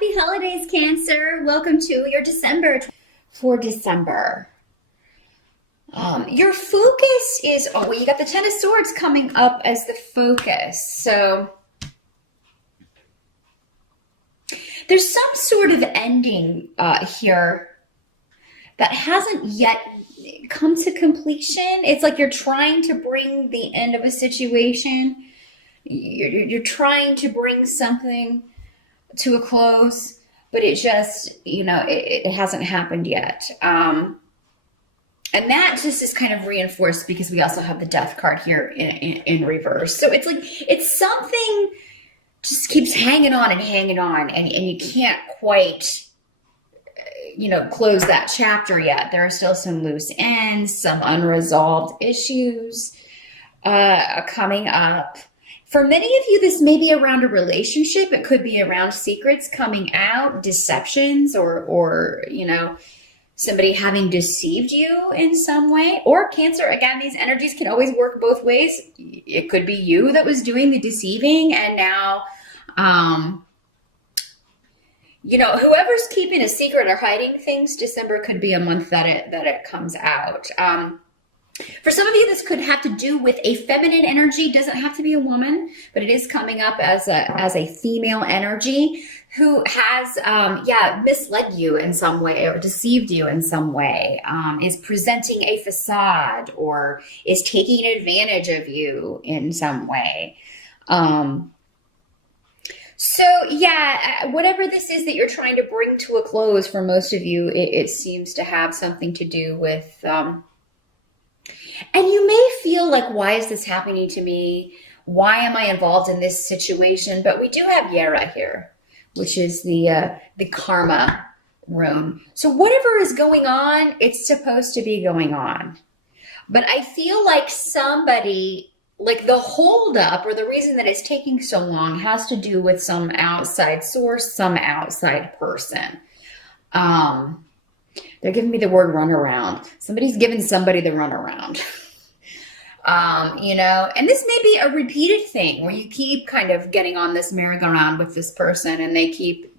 Happy holidays, Cancer. Welcome to your December. For December, your focus is, oh, well, you got the Ten of Swords coming up as the focus. So there's some sort of ending here that hasn't yet come to completion. It's like you're trying to bring the end of a situation. You're trying to bring something to a close, but it just, it hasn't happened yet. And that just is kind of reinforced because we also have the Death card here in reverse. So it's like, it's something just keeps hanging on, and you can't quite, close that chapter yet. There are still some loose ends, some unresolved issues coming up. For many of you, this may be around a relationship. It could be around secrets coming out, deceptions, or somebody having deceived you in some way. Or Cancer, again, these energies can always work both ways. It could be you that was doing the deceiving, and now, whoever's keeping a secret or hiding things, December could be a month that it comes out. For some of you, this could have to do with a feminine energy. Doesn't have to be a woman, but it is coming up as a female energy who has, misled you in some way or deceived you in some way, is presenting a facade or is taking advantage of you in some way. So whatever this is that you're trying to bring to a close, for most of you, it seems to have something to do with, and you may feel like, why is this happening to me? Why am I involved in this situation? But we do have Yara here, which is the karma rune. So whatever is going on, it's supposed to be going on. But I feel like somebody, like the holdup or the reason that it's taking so long has to do with some outside source, some outside person. They're giving me the word runaround. Somebody's giving somebody the runaround. And this may be a repeated thing where you keep kind of getting on this merry-go-round with this person and they keep,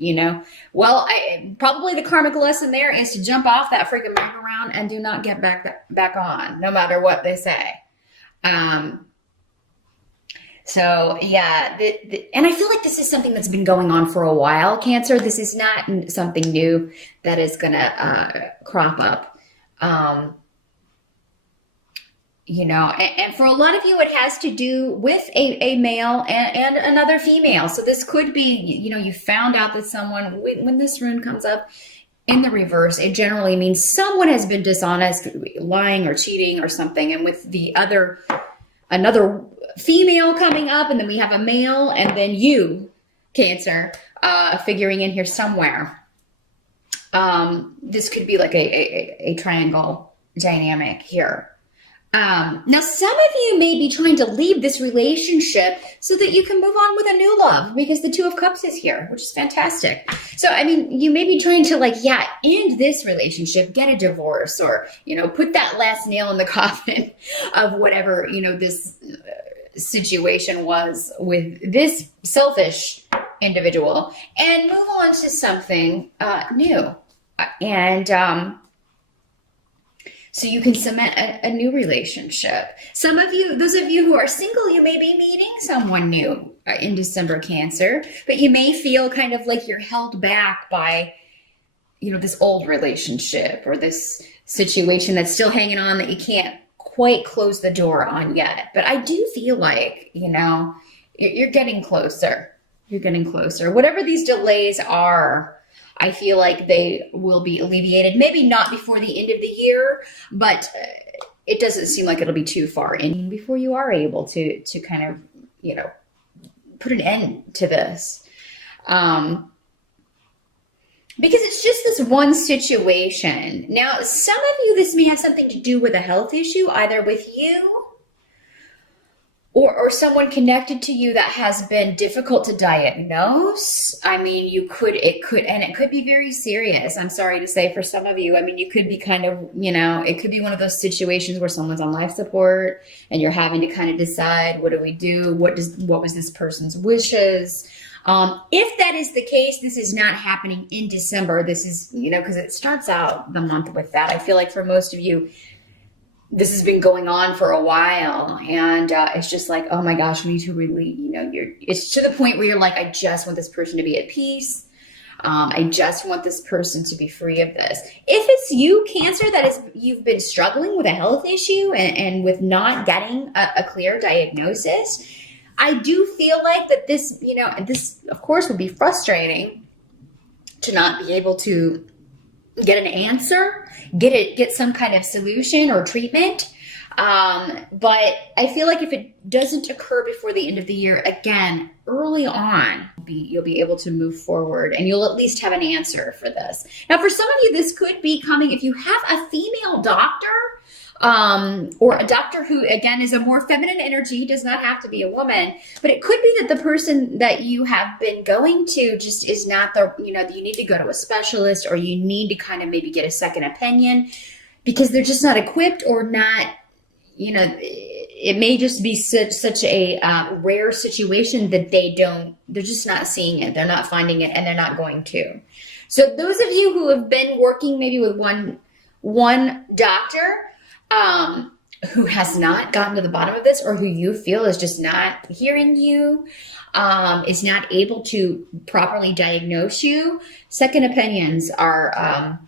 probably the karmic lesson there is to jump off that freaking merry-go-round and do not get back on, no matter what they say. And I feel like this is something that's been going on for a while, Cancer. This is not something new that is going to crop up. And for a lot of you, it has to do with a male and another female. So this could be, you found out that someone, when this rune comes up in the reverse, it generally means someone has been dishonest, lying or cheating or something. And with another female coming up, and then we have a male, and then you, Cancer, figuring in here somewhere. This could be like a triangle dynamic here. Now, some of you may be trying to leave this relationship so that you can move on with a new love, because the Two of Cups is here, which is fantastic. So, you may be trying to end this relationship, get a divorce, or, put that last nail in the coffin of whatever, this situation was with this selfish individual, and move on to something new. And so you can cement a new relationship. Some of you, those of you who are single, you may be meeting someone new in December, Cancer, but you may feel kind of like you're held back by, this old relationship or this situation that's still hanging on that you can't quite close the door on yet. But I do feel like, you're getting closer. You're getting closer. Whatever these delays are, I feel like they will be alleviated. Maybe not before the end of the year, but it doesn't seem like it'll be too far in before you are able to kind of, put an end to this. Because it's just this one situation. Now, some of you, this may have something to do with a health issue, either with you or someone connected to you that has been difficult to diagnose. It could be very serious. I'm sorry to say, for some of you, you could be kind of, it could be one of those situations where someone's on life support and you're having to kind of decide, what do we do? What was this person's wishes? If that is the case, this is not happening in December. This is, because it starts out the month with that. I feel like for most of you, this has been going on for a while, and it's just like, oh my gosh, we need to really, it's to the point where you're like, I just want this person to be at peace. I just want this person to be free of this. If it's you, Cancer, you've been struggling with a health issue and with not getting a clear diagnosis, I do feel like that this, this of course would be frustrating to not be able to get an answer, get some kind of solution or treatment. But I feel like if it doesn't occur before the end of the year, again, early on, you'll be able to move forward and you'll at least have an answer for this. Now, for some of you, this could be coming if you have a female doctor, or a doctor who, again, is a more feminine energy, does not have to be a woman, but it could be that the person that you have been going to just is not you need to go to a specialist, or you need to kind of maybe get a second opinion because they're just not equipped, or not, it may just be such a rare situation that they're just not seeing it. They're not finding it, and they're not going to. So those of you who have been working maybe with one doctor, who has not gotten to the bottom of this, or who you feel is just not hearing you, is not able to properly diagnose you, second opinions are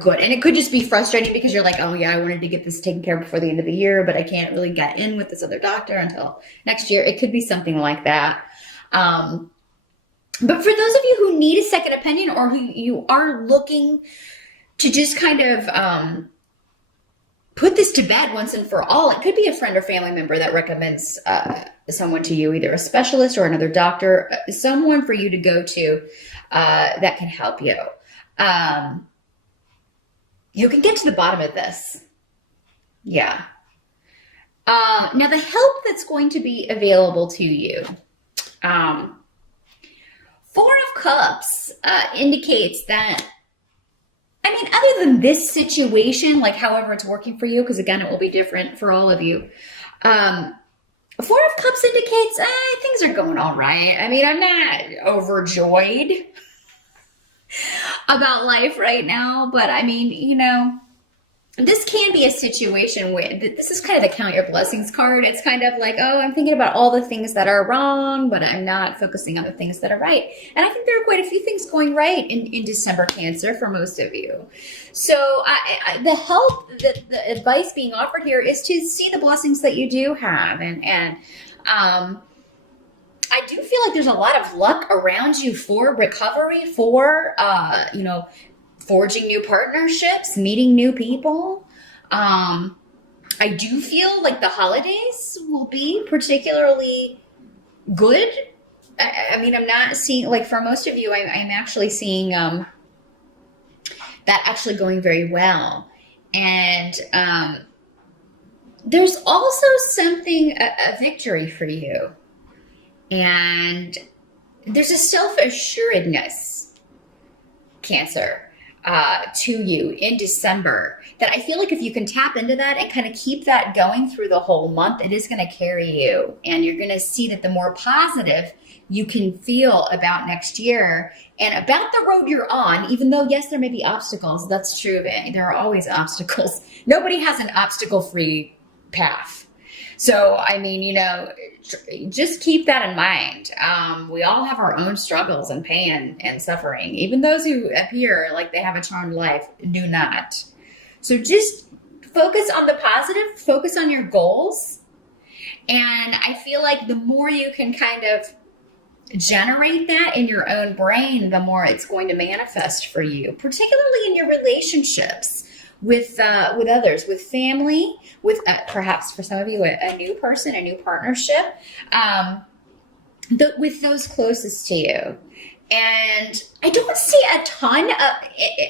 good. And it could just be frustrating because you're like, oh yeah, I wanted to get this taken care of before the end of the year, but I can't really get in with this other doctor until next year. It could be something like that. But for those of you who need a second opinion, or who you are looking to just kind of put this to bed once and for all, it could be a friend or family member that recommends someone to you, either a specialist or another doctor, someone for you to go to that can help you. You can get to the bottom of this. Yeah. Now, the help that's going to be available to you. Four of Cups indicates that, other than this situation, like however it's working for you, because again, it will be different for all of you. Four of Cups indicates things are going all right. I'm not overjoyed about life right now, but this can be a situation where this is kind of the Count Your Blessings card. It's kind of like, oh, I'm thinking about all the things that are wrong, but I'm not focusing on the things that are right. And I think there are quite a few things going right in December, Cancer, for most of you. So the help, the advice being offered here is to see the blessings that you do have. And I do feel like there's a lot of luck around you for recovery, for, forging new partnerships, meeting new people. I do feel like the holidays will be particularly good. I'm not seeing, like for most of you, I'm actually seeing that actually going very well. And there's also something, a victory for you. And there's a self-assuredness, Cancer, to you in December, that I feel like if you can tap into that and kind of keep that going through the whole month, it is going to carry you. And you're going to see that the more positive you can feel about next year and about the road you're on, even though, yes, there may be obstacles. That's true of it. There are always obstacles. Nobody has an obstacle-free path. So, just keep that in mind. We all have our own struggles and pain and suffering. Even those who appear like they have a charmed life do not. So just focus on the positive, focus on your goals. And I feel like the more you can kind of generate that in your own brain, the more it's going to manifest for you, particularly in your relationships with others, with family, with perhaps for some of you a new person, a new partnership, with those closest to you. And I don't see a ton of,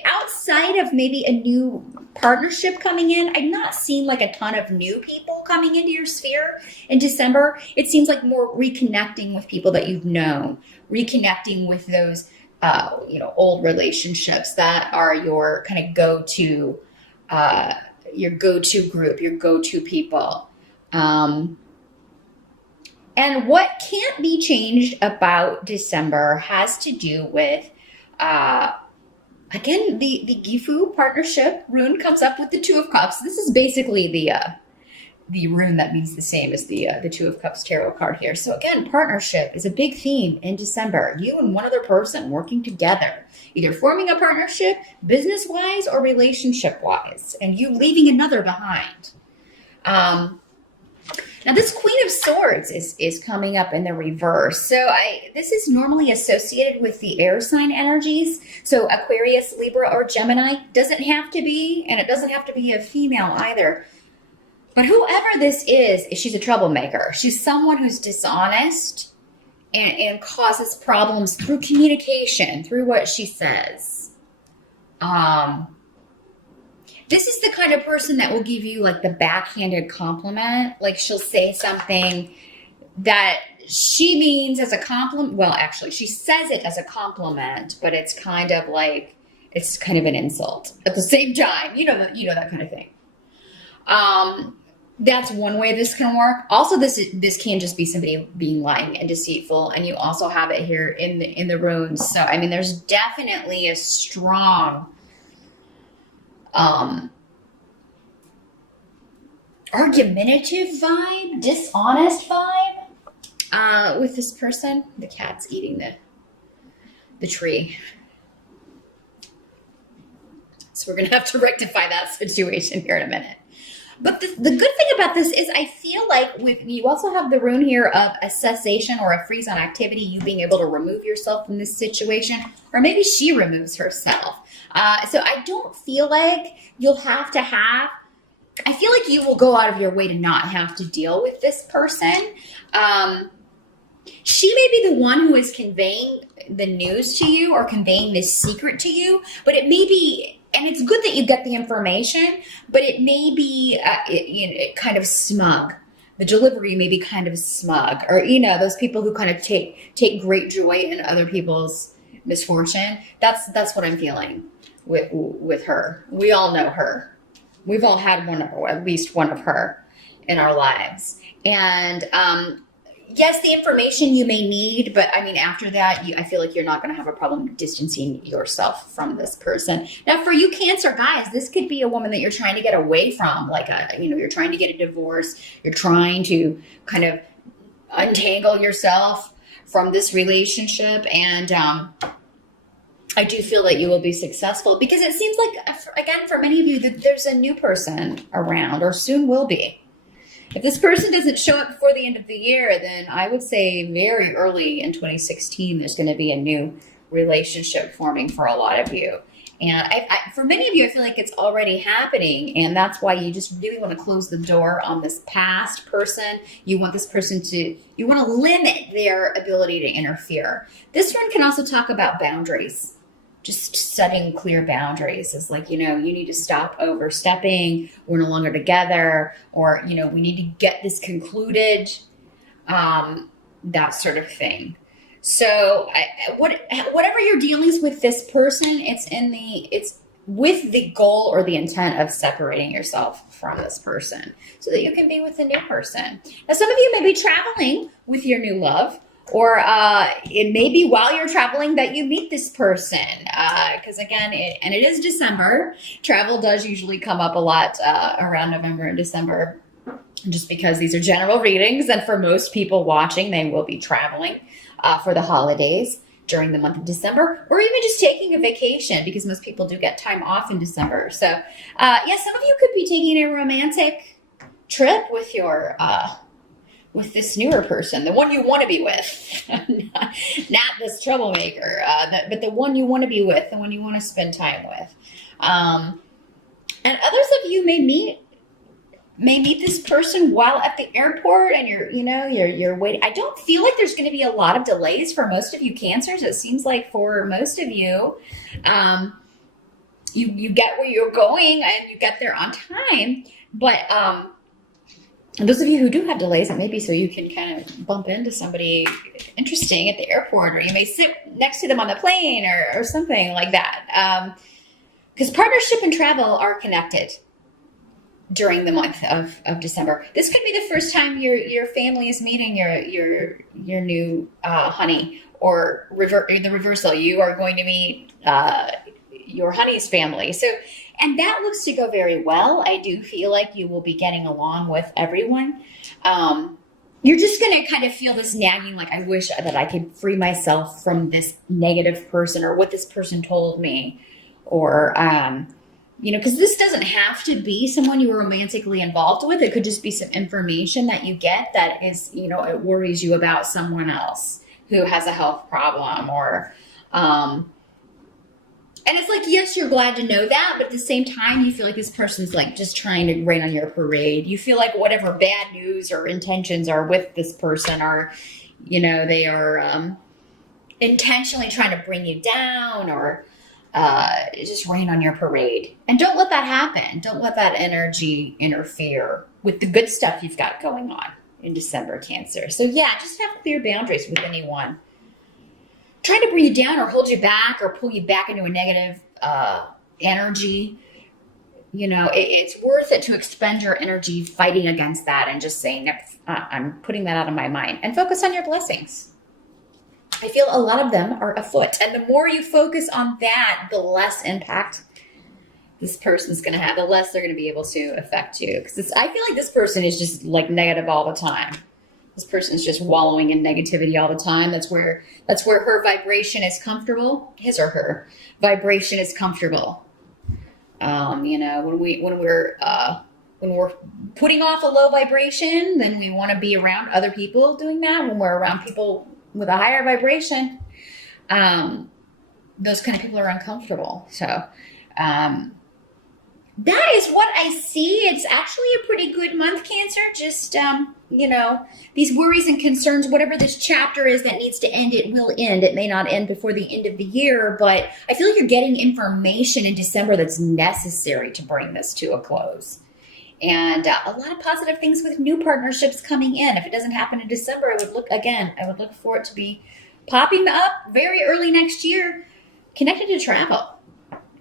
outside of maybe a new partnership coming in, I'm not seeing like a ton of new people coming into your sphere in December. It seems like more reconnecting with people that you've known, reconnecting with those, old relationships that are your kind of go-to, your go-to group, your go-to people. And what can't be changed about December has to do with, uh, again, the Gifu partnership rune comes up with the Two of Cups. This is basically the rune that means the same as the Two of Cups tarot card here. So again, partnership is a big theme in December. You and one other person working together, either forming a partnership business-wise or relationship-wise, and you leaving another behind. Now this Queen of Swords is coming up in the reverse. So this is normally associated with the air sign energies. So Aquarius, Libra, or Gemini doesn't have to be, and it doesn't have to be a female either. But whoever this is, she's a troublemaker. She's someone who's dishonest and causes problems through communication, through what she says. This is the kind of person that will give you like the backhanded compliment. Like she'll say something that she means as a compliment. Well, actually, she says it as a compliment, but it's kind of like, it's kind of an insult at the same time. You know that kind of thing. That's one way this can work. Also, this can just be somebody being lying and deceitful, and you also have it here in the runes. So, I mean, there's definitely a strong argumentative vibe, dishonest vibe with this person. The cat's eating the tree. So we're going to have to rectify that situation here in a minute. But the good thing about this is I feel like you also have the rune here of a cessation or a freeze on activity, you being able to remove yourself from this situation, or maybe she removes herself. So I don't feel like you'll have to I feel like you will go out of your way to not have to deal with this person. She may be the one who is conveying the news to you or conveying this secret to you, but it may be, and it's good that you get the information, but it may be kind of smug. The delivery may be kind of smug, or those people who kind of take great joy in other people's misfortune. That's what I'm feeling with her. We all know her. We've all had one, or at least one of her in our lives. And yes, the information you may need, but I mean, after that, I feel like you're not going to have a problem distancing yourself from this person. Now, for you Cancer guys, this could be a woman that you're trying to get away from, like you're trying to get a divorce. You're trying to kind of untangle yourself from this relationship, and I do feel that you will be successful, because it seems like, again, for many of you, that there's a new person around, or soon will be. If this person doesn't show up before the end of the year, then I would say very early in 2016, there's going to be a new relationship forming for a lot of you. And for many of you, I feel like it's already happening. And that's why you just really want to close the door on this past person. You want this person you want to limit their ability to interfere. This one can also talk about boundaries. Just setting clear boundaries is like, you need to stop overstepping. We're no longer together, or, we need to get this concluded, that sort of thing. So whatever your dealings with this person, it's with the goal or the intent of separating yourself from this person so that you can be with the new person. Now, some of you may be traveling with your new love, or it may be while you're traveling that you meet this person. Because again, it is December. Travel does usually come up a lot around November and December, just because these are general readings. And for most people watching, they will be traveling for the holidays during the month of December, or even just taking a vacation, because most people do get time off in December. So some of you could be taking a romantic trip with your with this newer person, the one you want to be with, not this troublemaker, but the one you want to be with, the one you want to spend time with. And others of you may meet this person while at the airport, and you're waiting. I don't feel like there's going to be a lot of delays for most of you Cancers. It seems like for most of you, you get where you're going and you get there on time. But and those of you who do have delays, it may be so you can kind of bump into somebody interesting at the airport, or you may sit next to them on the plane, or something like that. Because partnership and travel are connected. during the month of December. This could be the first time your family is meeting your new honey, or the reversal. You are going to meet your honey's family. So, and that looks to go very well. I do feel like you will be getting along with everyone. You're just going to kind of feel this nagging, like, I wish that I could free myself from this negative person, or what this person told me, or, because this doesn't have to be someone you were romantically involved with. It could just be some information that you get that is, it worries you about someone else who has a health problem, or, and it's like, yes, you're glad to know that, but at the same time, you feel like this person's like just trying to rain on your parade. You feel like whatever bad news or intentions are with this person are, they are intentionally trying to bring you down, or just rain on your parade. And don't let that happen. Don't let that energy interfere with the good stuff you've got going on in December, Cancer. So yeah, just have clear boundaries with anyone trying to bring you down or hold you back or pull you back into a negative energy. It's worth it to expend your energy fighting against that and just saying, I'm putting that out of my mind, and focus on your blessings. I feel a lot of them are afoot. And the more you focus on that, the less impact this person's going to have, the less they're going to be able to affect you. Because I feel like this person is just like negative all the time. This person's just wallowing in negativity all the time. That's where her vibration is comfortable. His or her vibration is comfortable. When we're putting off a low vibration, then we want to be around other people doing that. When we're around people with a higher vibration, those kind of people are uncomfortable. So, that is what I see. It's actually a pretty good month, Cancer. Just, these worries and concerns, whatever this chapter is that needs to end, it will end. It may not end before the end of the year, but I feel like you're getting information in December that's necessary to bring this to a close. And a lot of positive things with new partnerships coming in. If it doesn't happen in December, I would look for it to be popping up very early next year, connected to travel,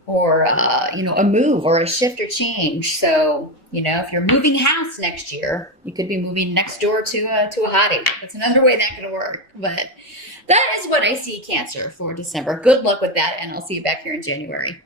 or, a move or a shift or change. So, if you're moving house next year, you could be moving next door to a hottie. That's another way that could work. But that is what I see, Cancer, for December. Good luck with that, and I'll see you back here in January.